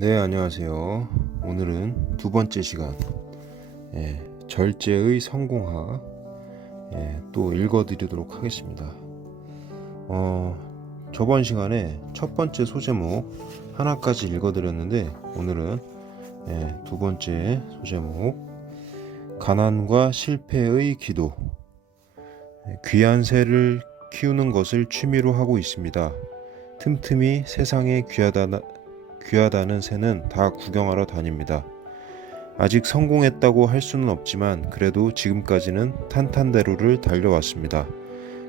네, 안녕하세요. 오늘은 두 번째 시간, 절제의 성공학, 또 읽어드리도록 하겠습니다. 저번 시간에 첫 번째 소제목 하나까지 읽어드렸는데, 오늘은 두 번째 소제목, 가난과 실패의 기도. 귀한 새를 키우는 것을 취미로 하고 있습니다. 틈틈이 세상에 귀하다는 새는 다 구경하러 다닙니다. 아직 성공했다고 할 수는 없지만 그래도 지금까지는 탄탄대로를 달려왔습니다.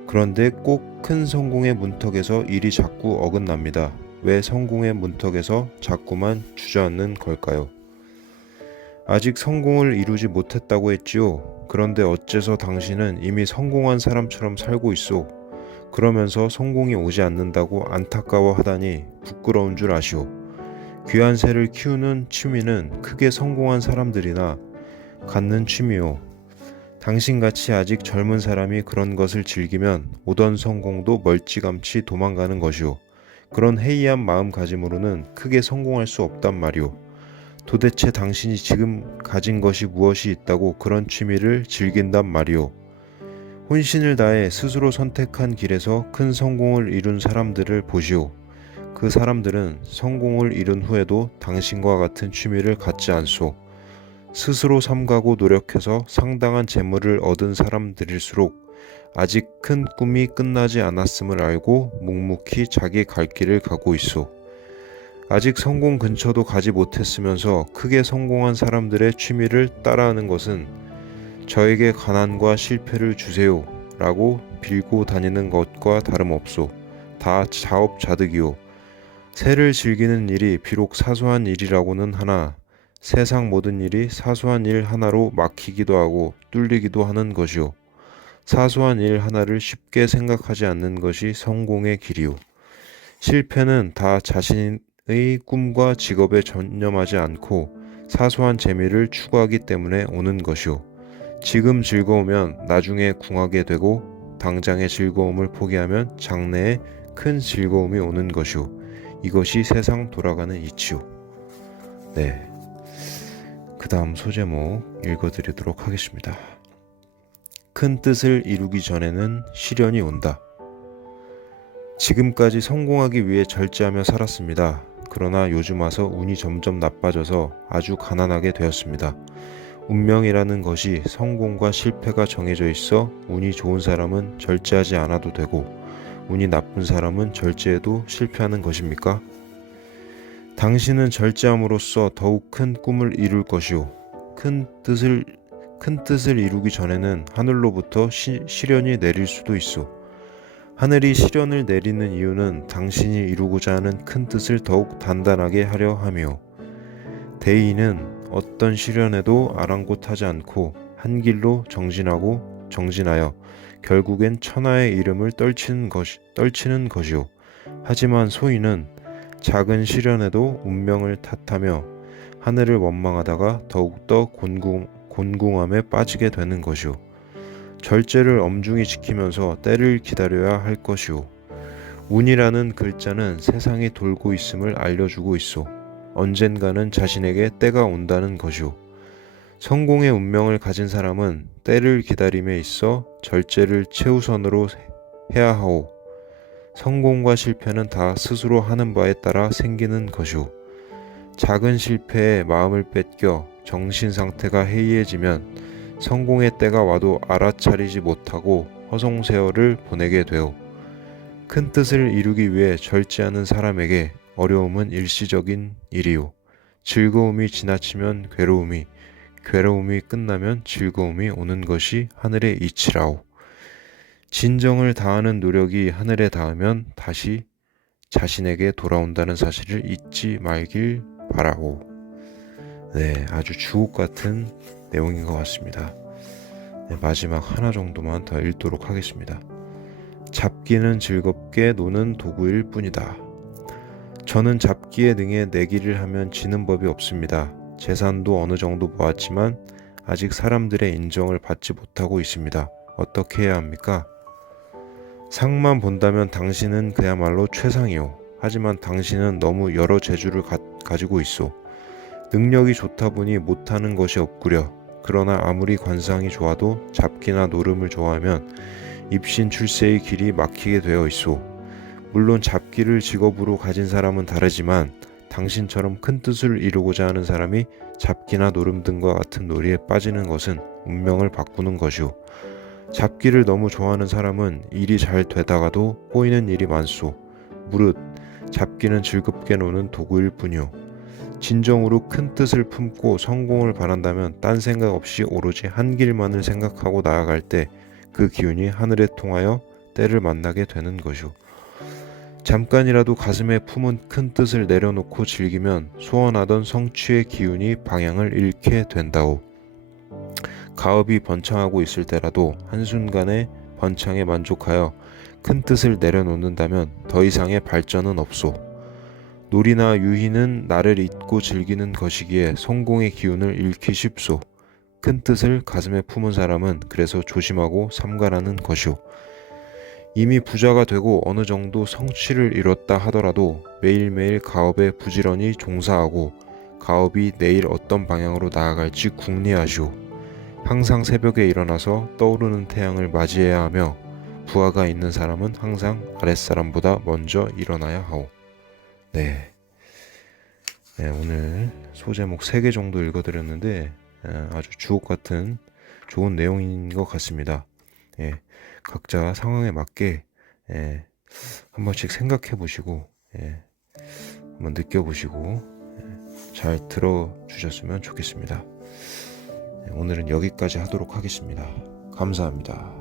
그런데 꼭 큰 성공의 문턱에서 일이 자꾸 어긋납니다. 왜 성공의 문턱에서 자꾸만 주저앉는 걸까요? 아직 성공을 이루지 못했다고 했지요. 그런데 어째서 당신은 이미 성공한 사람처럼 살고 있소? 그러면서 성공이 오지 않는다고 안타까워하다니 부끄러운 줄 아시오. 귀한 새를 키우는 취미는 크게 성공한 사람들이나 갖는 취미요. 당신같이 아직 젊은 사람이 그런 것을 즐기면 오던 성공도 멀찌감치 도망가는 것이오. 그런 해이한 마음가짐으로는 크게 성공할 수 없단 말이오. 도대체 당신이 지금 가진 것이 무엇이 있다고 그런 취미를 즐긴단 말이오. 혼신을 다해 스스로 선택한 길에서 큰 성공을 이룬 사람들을 보시오. 그 사람들은 성공을 이룬 후에도 당신과 같은 취미를 갖지 않소. 스스로 삼가고 노력해서 상당한 재물을 얻은 사람들일수록 아직 큰 꿈이 끝나지 않았음을 알고 묵묵히 자기 갈 길을 가고 있소. 아직 성공 근처도 가지 못했으면서 크게 성공한 사람들의 취미를 따라하는 것은 저에게 가난과 실패를 주세요 라고 빌고 다니는 것과 다름없소. 다 자업자득이요. 새를 즐기는 일이 비록 사소한 일이라고는 하나 세상 모든 일이 사소한 일 하나로 막히기도 하고 뚫리기도 하는 것이요. 사소한 일 하나를 쉽게 생각하지 않는 것이 성공의 길이요. 실패는 다 자신의 꿈과 직업에 전념하지 않고 사소한 재미를 추구하기 때문에 오는 것이요. 지금 즐거우면 나중에 궁하게 되고 당장의 즐거움을 포기하면 장래에 큰 즐거움이 오는 것이요. 이것이 세상 돌아가는 이치요. 네. 그 다음 소제목 읽어드리도록 하겠습니다. 큰 뜻을 이루기 전에는 시련이 온다. 지금까지 성공하기 위해 절제하며 살았습니다. 그러나 요즘 와서 운이 점점 나빠져서 아주 가난하게 되었습니다. 운명이라는 것이 성공과 실패가 정해져 있어 운이 좋은 사람은 절제하지 않아도 되고 운이 나쁜 사람은 절제해도 실패하는 것입니까? 당신은 절제함으로써 더욱 큰 꿈을 이룰 것이요. 큰 뜻을 이루기 전에는 하늘로부터 시련이 내릴 수도 있어. 하늘이 시련을 내리는 이유는 당신이 이루고자 하는 큰 뜻을 더욱 단단하게 하려 함이요. 대의는 어떤 시련에도 아랑곳하지 않고 한 길로 정진하여 결국엔 천하의 이름을 떨치는 것이요. 하지만 소인은 작은 시련에도 운명을 탓하며 하늘을 원망하다가 더욱더 곤궁함에 빠지게 되는 것이요. 절제를 엄중히 지키면서 때를 기다려야 할 것이요. 운이라는 글자는 세상이 돌고 있음을 알려주고 있어. 언젠가는 자신에게 때가 온다는 것이요. 성공의 운명을 가진 사람은 때를 기다림에 있어 절제를 최우선으로 해야 하오. 성공과 실패는 다 스스로 하는 바에 따라 생기는 것이오. 작은 실패에 마음을 뺏겨 정신 상태가 해이해지면 성공의 때가 와도 알아차리지 못하고 허송세월을 보내게 되오. 큰 뜻을 이루기 위해 절제하는 사람에게 어려움은 일시적인 일이요. 즐거움이 지나치면 괴로움이 끝나면 즐거움이 오는 것이 하늘의 이치라오. 진정을 다하는 노력이 하늘에 닿으면 다시 자신에게 돌아온다는 사실을 잊지 말길 바라오. 네, 아주 주옥 같은 내용인 것 같습니다. 네, 마지막 하나 정도만 더 읽도록 하겠습니다. 잡기는 즐겁게 노는 도구일 뿐이다. 저는 잡기에 능해 내기를 하면 지는 법이 없습니다. 재산도 어느 정도 모았지만 아직 사람들의 인정을 받지 못하고 있습니다. 어떻게 해야 합니까? 상만 본다면 당신은 그야말로 최상이요. 하지만 당신은 너무 여러 재주를 가지고 있소. 능력이 좋다 보니 못하는 것이 없구려. 그러나 아무리 관상이 좋아도 잡기나 노름을 좋아하면 입신 출세의 길이 막히게 되어 있소. 물론 잡기를 직업으로 가진 사람은 다르지만 당신처럼 큰 뜻을 이루고자 하는 사람이 잡기나 노름 등과 같은 놀이에 빠지는 것은 운명을 바꾸는 것이오. 잡기를 너무 좋아하는 사람은 일이 잘 되다가도 꼬이는 일이 많소. 무릇 잡기는 즐겁게 노는 도구일 뿐이오. 진정으로 큰 뜻을 품고 성공을 바란다면 딴 생각 없이 오로지 한 길만을 생각하고 나아갈 때 그 기운이 하늘에 통하여 때를 만나게 되는 것이오. 잠깐이라도 가슴에 품은 큰 뜻을 내려놓고 즐기면 소원하던 성취의 기운이 방향을 잃게 된다오. 가업이 번창하고 있을 때라도 한순간의 번창에 만족하여 큰 뜻을 내려놓는다면 더 이상의 발전은 없소. 놀이나 유희는 나를 잊고 즐기는 것이기에 성공의 기운을 잃기 쉽소. 큰 뜻을 가슴에 품은 사람은 그래서 조심하고 삼가라는 것이오. 이미 부자가 되고 어느 정도 성취를 이뤘다 하더라도 매일매일 가업에 부지런히 종사하고 가업이 내일 어떤 방향으로 나아갈지 궁리하시오. 항상 새벽에 일어나서 떠오르는 태양을 맞이해야 하며 부하가 있는 사람은 항상 아랫사람보다 먼저 일어나야 하오. 네, 오늘 소제목 3개 정도 읽어드렸는데 아주 주옥같은 좋은 내용인 것 같습니다. 각자 상황에 맞게 한 번씩 생각해 보시고 한번 느껴보시고 잘 들어주셨으면 좋겠습니다. 오늘은 여기까지 하도록 하겠습니다. 감사합니다.